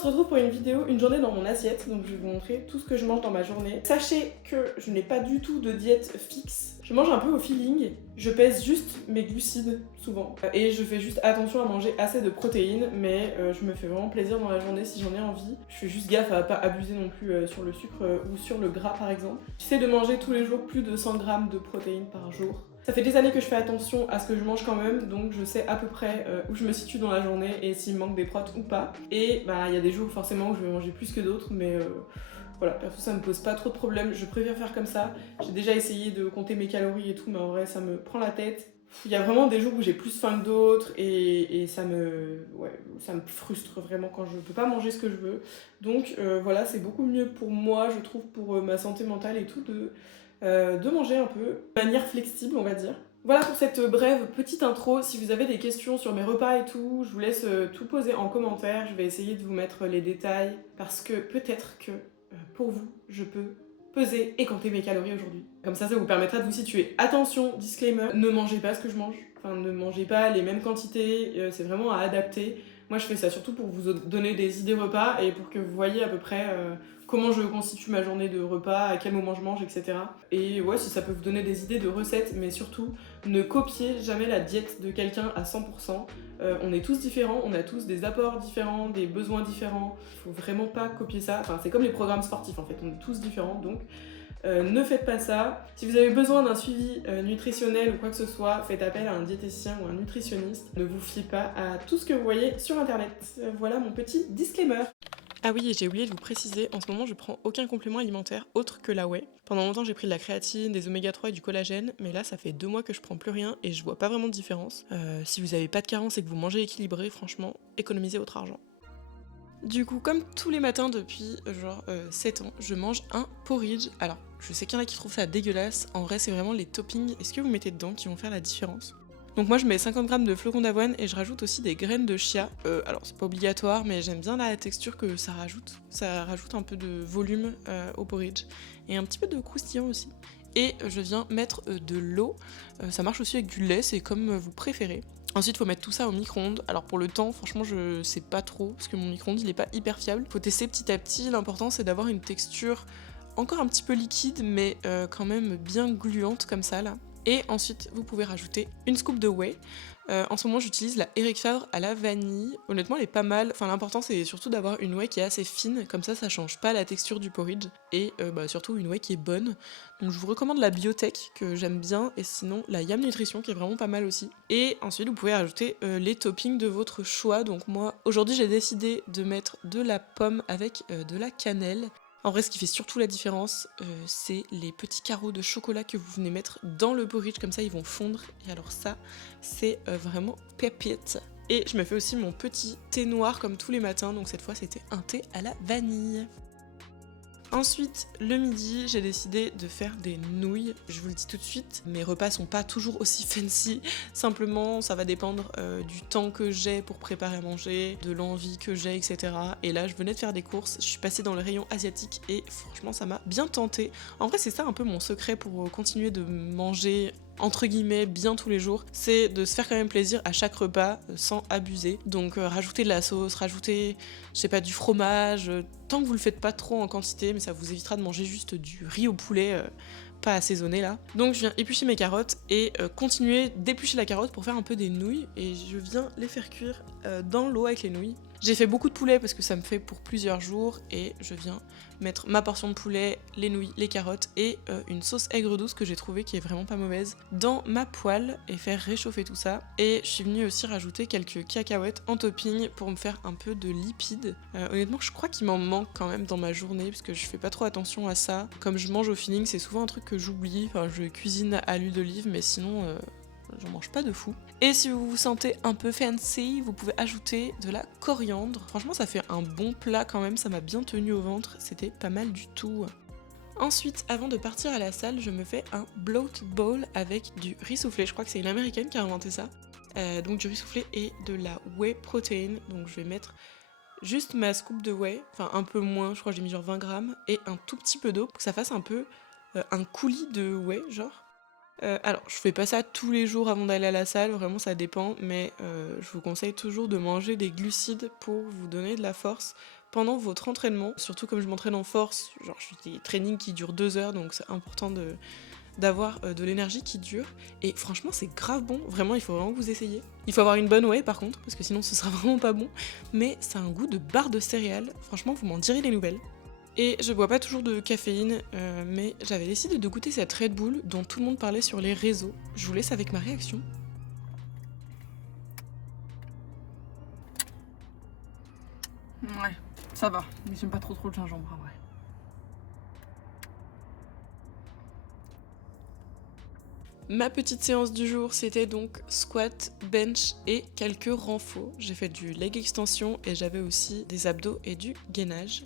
se retrouve pour une vidéo, une journée dans mon assiette, donc je vais vous montrer tout ce que je mange dans ma journée. Sachez que je n'ai pas du tout de diète fixe, je mange un peu au feeling, je pèse juste mes glucides souvent, et je fais juste attention à manger assez de protéines, mais je me fais vraiment plaisir dans la journée si j'en ai envie. Je fais juste gaffe à pas abuser non plus sur le sucre ou sur le gras par exemple. J'essaie de manger tous les jours plus de 100 grammes de protéines par jour. Ça fait des années que je fais attention à ce que je mange quand même, donc je sais à peu près où je me situe dans la journée et s'il me manque des protes ou pas. Et bah il y a des jours forcément où je vais manger plus que d'autres, mais voilà, perso ça me pose pas trop de problèmes, je préfère faire comme ça. J'ai déjà essayé de compter mes calories et tout, mais en vrai ça me prend la tête. Il y a vraiment des jours où j'ai plus faim que d'autres et ça me frustre vraiment quand je peux pas manger ce que je veux. Donc voilà, c'est beaucoup mieux pour moi, je trouve, pour ma santé mentale et tout, de manger un peu de manière flexible, on va dire. Voilà pour cette brève petite intro. Si vous avez des questions sur mes repas et tout, je vous laisse tout poser en commentaire. Je vais essayer de vous mettre les détails parce que peut-être que pour vous, je peux peser et compter mes calories aujourd'hui. Comme ça vous permettra de vous situer. Attention, disclaimer, ne mangez pas ce que je mange. Enfin, ne mangez pas les mêmes quantités, c'est vraiment à adapter. Moi, je fais ça surtout pour vous donner des idées repas et pour que vous voyez à peu près comment je constitue ma journée de repas, à quel moment je mange, etc. Et ouais, si ça peut vous donner des idées de recettes, mais surtout, ne copiez jamais la diète de quelqu'un à 100%. On est tous différents, on a tous des apports différents, des besoins différents. Faut vraiment pas copier ça. Enfin, c'est comme les programmes sportifs en fait, on est tous différents, donc ne faites pas ça. Si vous avez besoin d'un suivi nutritionnel ou quoi que ce soit, faites appel à un diététicien ou un nutritionniste. Ne vous fiez pas à tout ce que vous voyez sur internet. Voilà mon petit disclaimer. Ah oui, et j'ai oublié de vous préciser, en ce moment je prends aucun complément alimentaire autre que la whey. Pendant longtemps j'ai pris de la créatine, des oméga 3 et du collagène, mais là ça fait 2 mois que je prends plus rien et je vois pas vraiment de différence. Si vous avez pas de carence et que vous mangez équilibré, franchement, économisez votre argent. Du coup, comme tous les matins depuis 7 ans, je mange un porridge. Alors, je sais qu'il y en a qui trouvent ça dégueulasse, en vrai c'est vraiment les toppings et ce que vous mettez dedans qui vont faire la différence. Donc moi je mets 50 grammes de flocons d'avoine et je rajoute aussi des graines de chia. Alors c'est pas obligatoire mais j'aime bien la texture que ça rajoute. Ça rajoute un peu de volume au porridge et un petit peu de croustillant aussi. Et je viens mettre de l'eau. Ça marche aussi avec du lait, c'est comme vous préférez. Ensuite, il faut mettre tout ça au micro-ondes. Alors pour le temps, franchement, je sais pas trop, parce que mon micro-ondes, il est pas hyper fiable. Faut tester petit à petit. L'important, c'est d'avoir une texture encore un petit peu liquide, mais quand même bien gluante comme ça, là. Et ensuite, vous pouvez rajouter une scoop de whey. En ce moment, j'utilise la Eric Favre à la vanille. Honnêtement, elle est pas mal. Enfin, l'important, c'est surtout d'avoir une whey qui est assez fine. Comme ça change pas la texture du porridge. Et surtout, une whey qui est bonne. Donc, je vous recommande la Biotech, que j'aime bien. Et sinon, la Yam Nutrition, qui est vraiment pas mal aussi. Et ensuite, vous pouvez rajouter les toppings de votre choix. Donc, moi, aujourd'hui, j'ai décidé de mettre de la pomme avec de la cannelle. En vrai, ce qui fait surtout la différence, c'est les petits carreaux de chocolat que vous venez mettre dans le porridge, comme ça ils vont fondre. Et alors ça, c'est vraiment pépite. Et je me fais aussi mon petit thé noir comme tous les matins, donc cette fois c'était un thé à la vanille. Ensuite, le midi, j'ai décidé de faire des nouilles. Je vous le dis tout de suite, mes repas sont pas toujours aussi fancy. Simplement, ça va dépendre du temps que j'ai pour préparer à manger, de l'envie que j'ai, etc. Et là, je venais de faire des courses, je suis passée dans le rayon asiatique et franchement, ça m'a bien tenté. En vrai, c'est ça un peu mon secret pour continuer de manger entre guillemets bien tous les jours, c'est de se faire quand même plaisir à chaque repas sans abuser. Donc rajouter de la sauce, rajouter, je sais pas, du fromage, tant que vous le faites pas trop en quantité, mais ça vous évitera de manger juste du riz au poulet pas assaisonné là. Donc je viens éplucher mes carottes et continuer d'éplucher la carotte pour faire un peu des nouilles et je viens les faire cuire dans l'eau avec les nouilles. J'ai fait beaucoup de poulet parce que ça me fait pour plusieurs jours et je viens mettre ma portion de poulet, les nouilles, les carottes et une sauce aigre douce que j'ai trouvée qui est vraiment pas mauvaise dans ma poêle et faire réchauffer tout ça. Et je suis venue aussi rajouter quelques cacahuètes en topping pour me faire un peu de lipides. Honnêtement, je crois qu'il m'en manque quand même dans ma journée parce que je fais pas trop attention à ça. Comme je mange au feeling, c'est souvent un truc que j'oublie. Enfin, je cuisine à l'huile d'olive, mais sinon j'en mange pas de fou. Et si vous vous sentez un peu fancy, vous pouvez ajouter de la coriandre. Franchement, ça fait un bon plat quand même, ça m'a bien tenu au ventre, c'était pas mal du tout. Ensuite, avant de partir à la salle, je me fais un bloat bowl avec du riz soufflé. Je crois que c'est une américaine qui a inventé ça. Donc du riz soufflé et de la whey protein. Donc je vais mettre juste ma scoop de whey, enfin un peu moins, je crois que j'ai mis genre 20 grammes, et un tout petit peu d'eau pour que ça fasse un peu un coulis de whey, genre. Alors, je fais pas ça tous les jours avant d'aller à la salle, vraiment ça dépend, mais je vous conseille toujours de manger des glucides pour vous donner de la force, pendant votre entraînement, surtout comme je m'entraîne en force, genre je fais des trainings qui durent 2 heures, donc c'est important d'avoir de l'énergie qui dure. Et franchement, c'est grave bon. Vraiment, il faut vraiment que vous essayiez. Il faut avoir une bonne whey par contre, parce que sinon ce sera vraiment pas bon. Mais c'est un goût de barre de céréales. Franchement, vous m'en direz les nouvelles. Et je bois pas toujours de caféine, mais j'avais décidé de goûter cette Red Bull dont tout le monde parlait sur les réseaux. Je vous laisse avec ma réaction. Ouais, ça va. Mais j'aime pas trop le gingembre, en vrai. Ma petite séance du jour, c'était donc squat, bench et quelques renforts. J'ai fait du leg extension et j'avais aussi des abdos et du gainage.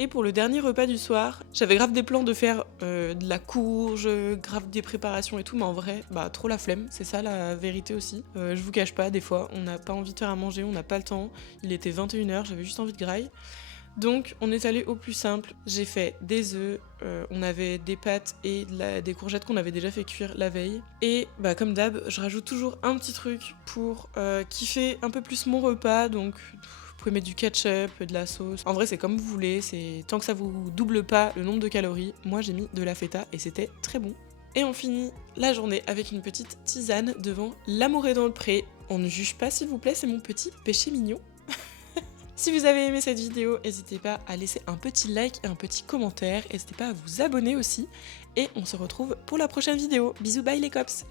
Et pour le dernier repas du soir, j'avais grave des plans de faire de la courge, grave des préparations et tout, mais en vrai, bah trop la flemme, c'est ça la vérité aussi. Je vous cache pas, des fois, on n'a pas envie de faire à manger, on n'a pas le temps. Il était 21h, j'avais juste envie de graille. Donc on est allé au plus simple, j'ai fait des œufs, on avait des pâtes et des courgettes qu'on avait déjà fait cuire la veille. Et bah comme d'hab, je rajoute toujours un petit truc pour kiffer un peu plus mon repas, donc vous pouvez mettre du ketchup, de la sauce. En vrai c'est comme vous voulez, c'est tant que ça vous double pas le nombre de calories. Moi j'ai mis de la feta et c'était très bon. Et on finit la journée avec une petite tisane devant L'amour est dans le pré. On ne juge pas s'il vous plaît, c'est mon petit péché mignon. Si vous avez aimé cette vidéo, n'hésitez pas à laisser un petit like et un petit commentaire. N'hésitez pas à vous abonner aussi. Et on se retrouve pour la prochaine vidéo. Bisous, bye les cops!